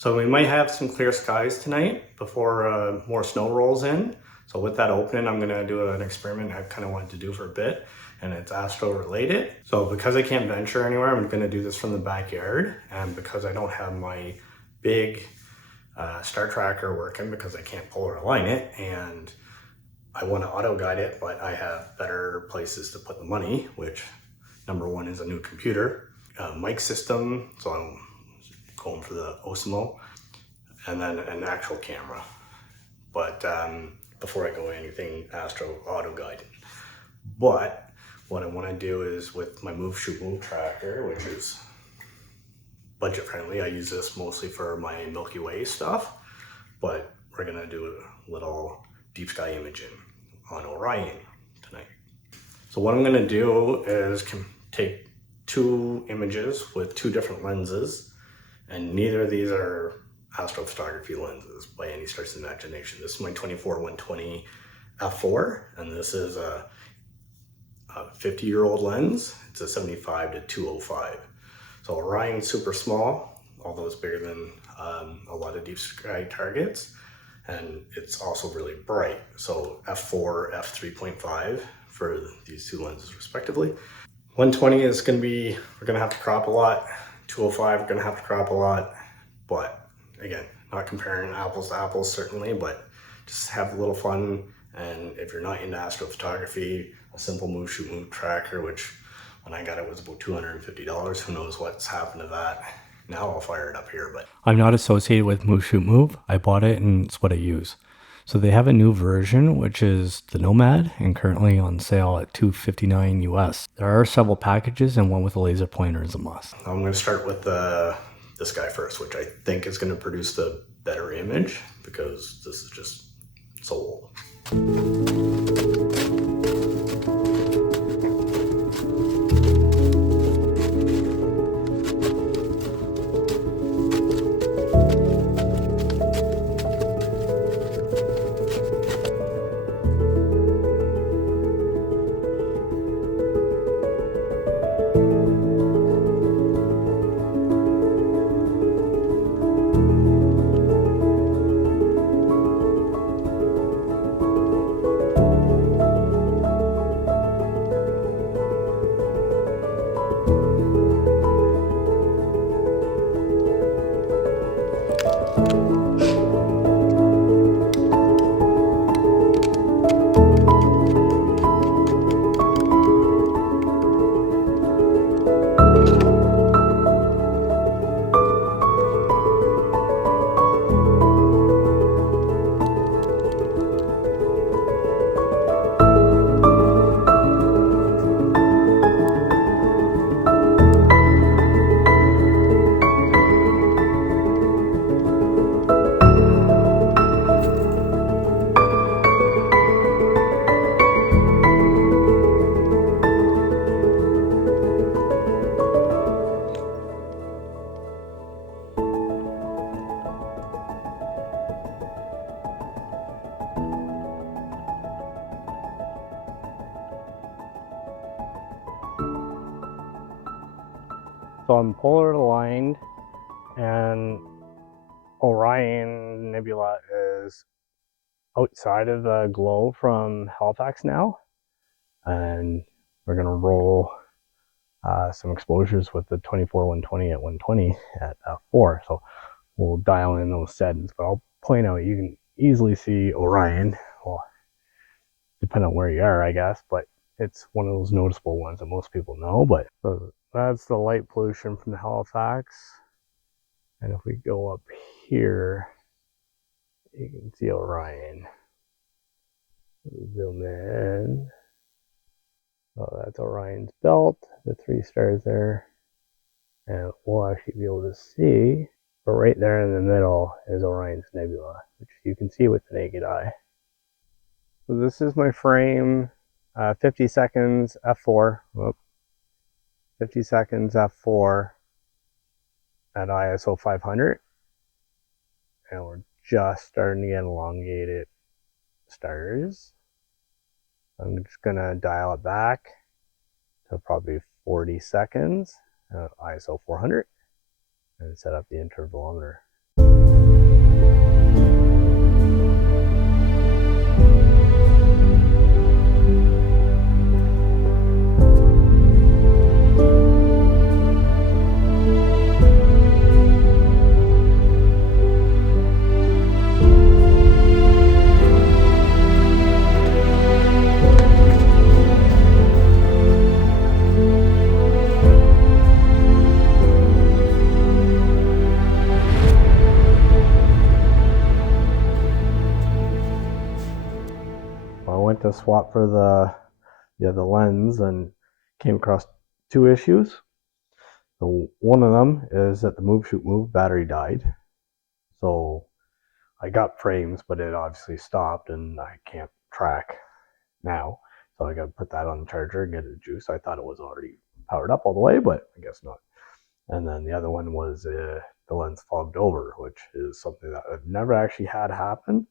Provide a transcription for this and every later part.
So we might have some clear skies tonight before more snow rolls in. So with that opening, I'm gonna do an experiment I kind of wanted to do for a bit, and it's astro related. So because I can't venture anywhere, I'm gonna do this from the backyard. And because I don't have my big star tracker working because I can't pull or align it, and I want to auto guide it, but I have better places to put the money, which number one is a new computer, mic system, so I'm going for the Osmo, and then an actual camera. But before I go anything astro auto guided. But what I want to do is with my move shoot move tracker, which is budget friendly. I use this mostly for my Milky Way stuff, but we're gonna do a little deep sky imaging on Orion tonight. So what I'm gonna do is take two images with two different lenses, and neither of these are astrophotography lenses by any stretch of the imagination. This is my 24-120 f4, and this is a 50-year-old lens. It's a 75-205. So Orion's super small, although it's bigger than a lot of deep sky targets, and it's also really bright. So f4, f3.5 for these two lenses respectively. 120 is going to be, we're going to have to crop a lot. 205, we're going to have to crop a lot. But again, not comparing apples to apples certainly, but just have a little fun. And if you're not into astrophotography, a simple move shoot move tracker, which when I got it was about $250. Who knows what's happened to that. Now I'll fire it up here. But I'm not associated with Move Shoot Move. I bought it and it's what I use. So they have a new version, which is the Nomad, and currently on sale at $259 US. There are several packages, and one with a laser pointer is a must. I'm going to start with this guy first, which I think is going to produce the better image because this is just so old. So I'm polar aligned, and Orion Nebula is outside of the glow from Halifax now, and we're gonna roll some exposures with the 24-120 at 120 at 4. So we'll dial in those settings, but I'll point out you can easily see Orion. Well, depending on where you are, I guess, but it's one of those noticeable ones that most people know. But so that's the light pollution from the Halifax. And if we go up here, you can see Orion. Zoom in. Oh, that's Orion's belt, the 3 stars there. And we'll actually be able to see, but right there in the middle is Orion's Nebula, which you can see with the naked eye. So this is my frame, 50 seconds f4. Whoop. 50 seconds f4 at ISO 500, and we're just starting to get elongated stars. I'm just gonna dial it back to probably 40 seconds at ISO 400 and set up the intervalometer. I went to swap for the lens and came across two issues. One of them is that the Move Shoot Move battery died. So I got frames, but it obviously stopped and I can't track now. So I got to put that on the charger and get it juiced. I thought it was already powered up all the way, but I guess not. And then the other one was the lens fogged over, which is something that I've never actually had happen.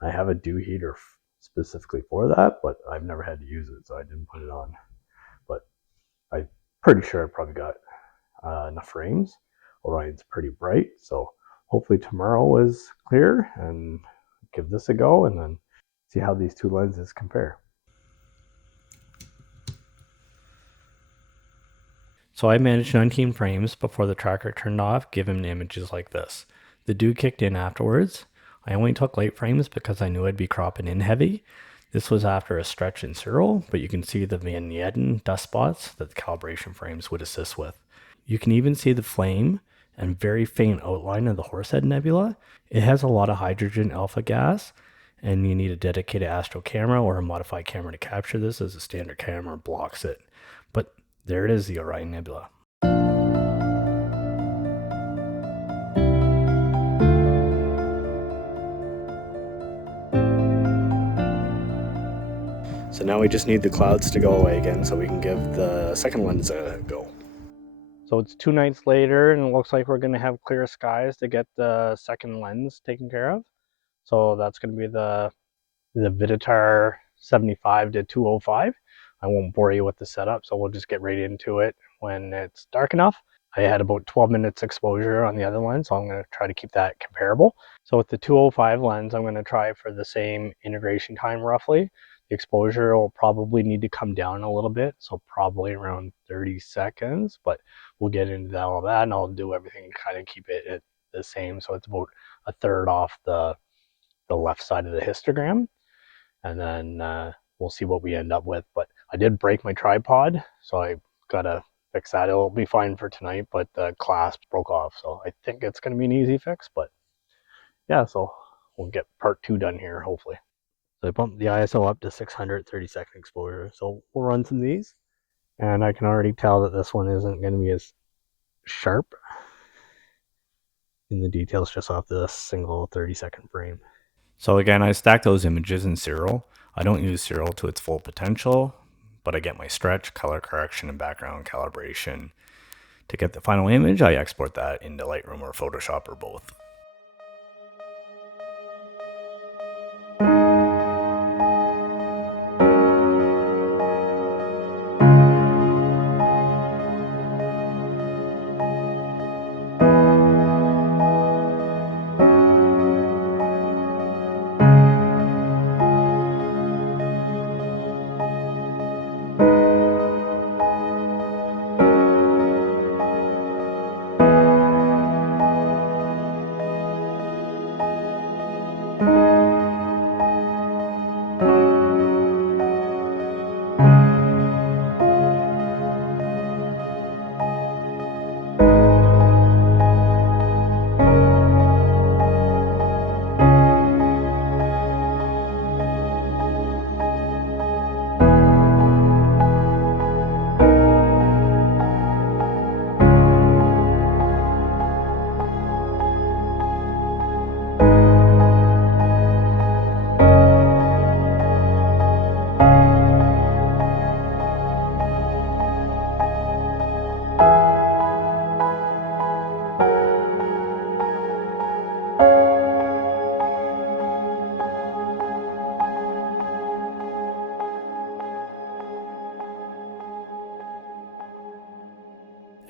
And I have a dew heater specifically for that, but I've never had to use it, so I didn't put it on. But I'm pretty sure I probably got enough frames. Orion's pretty bright, so hopefully tomorrow is clear and give this a go and then see how these two lenses compare. So I managed 19 frames before the tracker turned off, giving images like this. The dew kicked in afterwards. I only took light frames because I knew I'd be cropping in heavy. This was after a stretch in Siril, but you can see the vignetting dust spots that the calibration frames would assist with. You can even see the flame and very faint outline of the Horsehead Nebula. It has a lot of hydrogen alpha gas, and you need a dedicated astro camera or a modified camera to capture this, as a standard camera blocks it. But there it is, the Orion Nebula. So now we just need the clouds to go away again so we can give the second lens a go. So it's 2 nights later and it looks like we're going to have clear skies to get the second lens taken care of. So that's going to be the Viditar 75 to 205. I won't bore you with the setup, so we'll just get right into it when it's dark enough. I had about 12 minutes exposure on the other lens, so I'm going to try to keep that comparable. So with the 205 lens, I'm going to try for the same integration time roughly. The exposure will probably need to come down a little bit, so probably around 30 seconds, but we'll get into all that and I'll do everything to kind of keep it at the same. So it's about a third off the left side of the histogram, and then we'll see what we end up with. But I did break my tripod, so I gotta fix that. It'll be fine for tonight, but the clasp broke off, so I think it's gonna be an easy fix. But yeah, so we'll get part 2 done here hopefully. So I bumped the ISO up to 630-second exposure, so we'll run some of these, and I can already tell that this one isn't going to be as sharp in the details just off this single 30-second frame. So again, I stack those images in Siril. I don't use Siril to its full potential, but I get my stretch, color correction, and background calibration. To get the final image, I export that into Lightroom or Photoshop or both.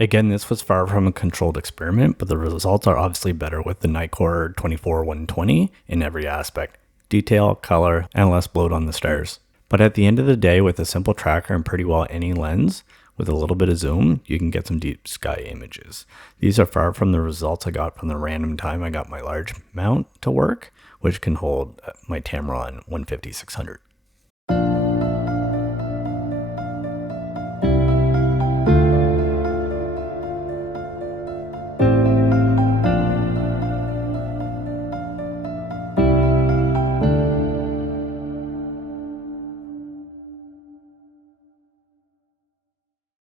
Again, this was far from a controlled experiment, but the results are obviously better with the Nikkor 24-120 in every aspect: detail, color, and less bloat on the stars. But at the end of the day, with a simple tracker and pretty well any lens, with a little bit of zoom, you can get some deep sky images. These are far from the results I got from the random time I got my large mount to work, which can hold my Tamron 150-600.